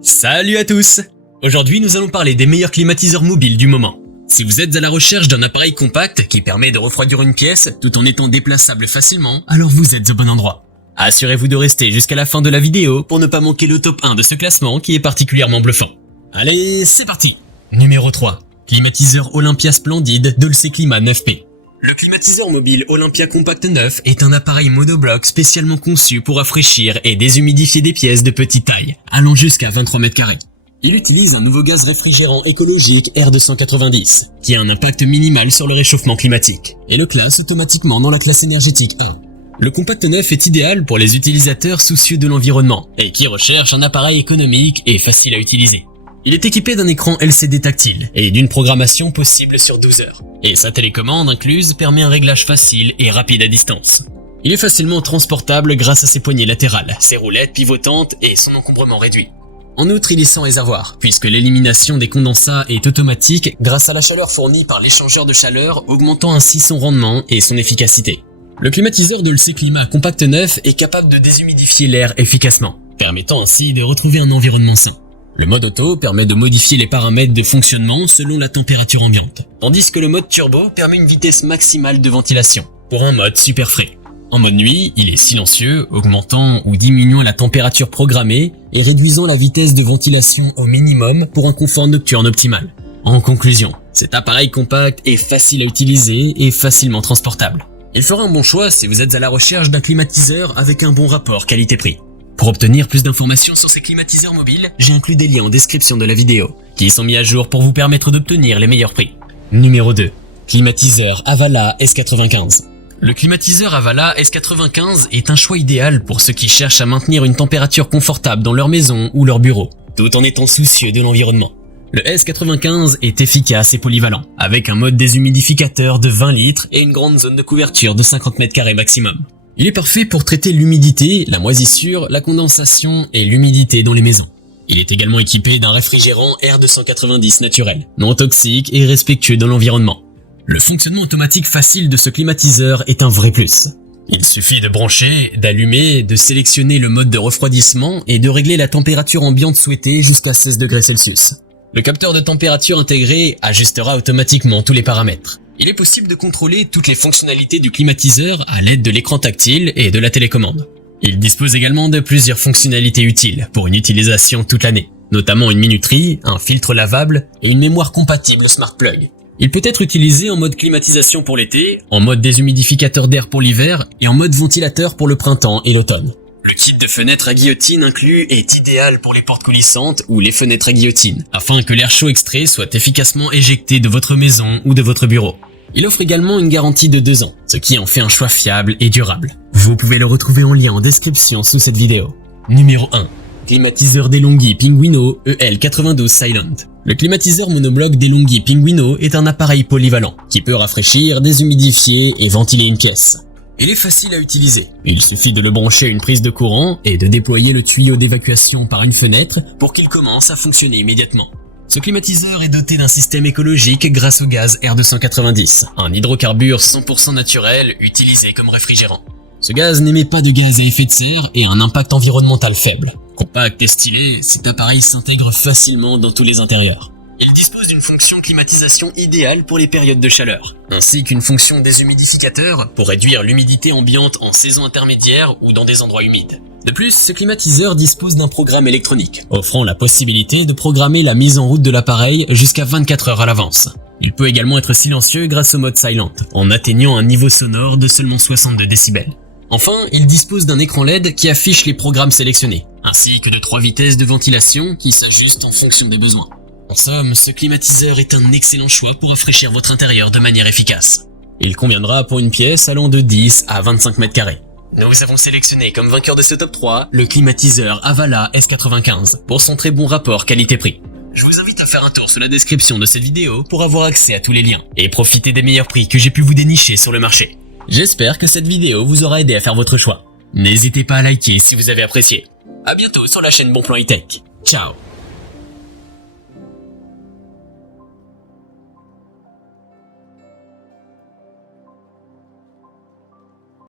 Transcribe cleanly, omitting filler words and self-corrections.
Salut à tous! Aujourd'hui nous allons parler des meilleurs climatiseurs mobiles du moment. Si vous êtes à la recherche d'un appareil compact qui permet de refroidir une pièce tout en étant déplaçable facilement, alors vous êtes au bon endroit. Assurez-vous de rester jusqu'à la fin de la vidéo pour ne pas manquer le top 1 de ce classement qui est particulièrement bluffant. Allez, c'est parti! Numéro 3. Climatiseur Olympia Splendid Dolce Climat 9P. Le climatiseur mobile Olympia Compact 9 est un appareil monobloc spécialement conçu pour rafraîchir et déshumidifier des pièces de petite taille, allant jusqu'à 23 m². Il utilise un nouveau gaz réfrigérant écologique R290, qui a un impact minimal sur le réchauffement climatique, et le classe automatiquement dans la classe énergétique 1. Le Compact 9 est idéal pour les utilisateurs soucieux de l'environnement, et qui recherchent un appareil économique et facile à utiliser. Il est équipé d'un écran LCD tactile et d'une programmation possible sur 12 heures. Et sa télécommande incluse permet un réglage facile et rapide à distance. Il est facilement transportable grâce à ses poignées latérales, ses roulettes pivotantes et son encombrement réduit. En outre, il est sans réservoir, puisque l'élimination des condensats est automatique grâce à la chaleur fournie par l'échangeur de chaleur, augmentant ainsi son rendement et son efficacité. Le climatiseur Dolce Climat Compact 9 est capable de déshumidifier l'air efficacement, permettant ainsi de retrouver un environnement sain. Le mode auto permet de modifier les paramètres de fonctionnement selon la température ambiante, tandis que le mode turbo permet une vitesse maximale de ventilation, pour un mode super frais. En mode nuit, il est silencieux, augmentant ou diminuant la température programmée et réduisant la vitesse de ventilation au minimum pour un confort nocturne optimal. En conclusion, cet appareil compact est facile à utiliser et facilement transportable. Il fera un bon choix si vous êtes à la recherche d'un climatiseur avec un bon rapport qualité-prix. Pour obtenir plus d'informations sur ces climatiseurs mobiles, j'ai inclus des liens en description de la vidéo, qui sont mis à jour pour vous permettre d'obtenir les meilleurs prix. Numéro 2. Climatiseur Avala S95. Le climatiseur Avala S95 est un choix idéal pour ceux qui cherchent à maintenir une température confortable dans leur maison ou leur bureau, tout en étant soucieux de l'environnement. Le S95 est efficace et polyvalent, avec un mode déshumidificateur de 20 litres et une grande zone de couverture de 50 m² maximum. Il est parfait pour traiter l'humidité, la moisissure, la condensation et l'humidité dans les maisons. Il est également équipé d'un réfrigérant R290 naturel, non toxique et respectueux de l'environnement. Le fonctionnement automatique facile de ce climatiseur est un vrai plus. Il suffit de brancher, d'allumer, de sélectionner le mode de refroidissement et de régler la température ambiante souhaitée jusqu'à 16 degrés Celsius. Le capteur de température intégré ajustera automatiquement tous les paramètres. Il est possible de contrôler toutes les fonctionnalités du climatiseur à l'aide de l'écran tactile et de la télécommande. Il dispose également de plusieurs fonctionnalités utiles pour une utilisation toute l'année, notamment une minuterie, un filtre lavable et une mémoire compatible Smart Plug. Il peut être utilisé en mode climatisation pour l'été, en mode déshumidificateur d'air pour l'hiver et en mode ventilateur pour le printemps et l'automne. Le kit de fenêtres à guillotine inclus est idéal pour les portes coulissantes ou les fenêtres à guillotine, afin que l'air chaud extrait soit efficacement éjecté de votre maison ou de votre bureau. Il offre également une garantie de 2 ans, ce qui en fait un choix fiable et durable. Vous pouvez le retrouver en lien en description sous cette vidéo. Numéro 1. Climatiseur DeLonghi Pinguino EL92 Silent. Le climatiseur monobloc DeLonghi Pinguino est un appareil polyvalent qui peut rafraîchir, déshumidifier et ventiler une pièce. Il est facile à utiliser. Il suffit de le brancher à une prise de courant et de déployer le tuyau d'évacuation par une fenêtre pour qu'il commence à fonctionner immédiatement. Ce climatiseur est doté d'un système écologique grâce au gaz R290, un hydrocarbure 100% naturel utilisé comme réfrigérant. Ce gaz n'émet pas de gaz à effet de serre et a un impact environnemental faible. Compact et stylé, cet appareil s'intègre facilement dans tous les intérieurs. Il dispose d'une fonction climatisation idéale pour les périodes de chaleur, ainsi qu'une fonction déshumidificateur pour réduire l'humidité ambiante en saison intermédiaire ou dans des endroits humides. De plus, ce climatiseur dispose d'un programme électronique, offrant la possibilité de programmer la mise en route de l'appareil jusqu'à 24 heures à l'avance. Il peut également être silencieux grâce au mode Silent, en atteignant un niveau sonore de seulement 62 décibels. Enfin, il dispose d'un écran LED qui affiche les programmes sélectionnés, ainsi que de 3 vitesses de ventilation qui s'ajustent en fonction des besoins. En somme, ce climatiseur est un excellent choix pour rafraîchir votre intérieur de manière efficace. Il conviendra pour une pièce allant de 10 à 25 m². Nous avons sélectionné comme vainqueur de ce top 3 le climatiseur Avala S95 pour son très bon rapport qualité-prix. Je vous invite à faire un tour sur la description de cette vidéo pour avoir accès à tous les liens et profiter des meilleurs prix que j'ai pu vous dénicher sur le marché. J'espère que cette vidéo vous aura aidé à faire votre choix. N'hésitez pas à liker si vous avez apprécié. À bientôt sur la chaîne Bon Plan High Tech. Ciao.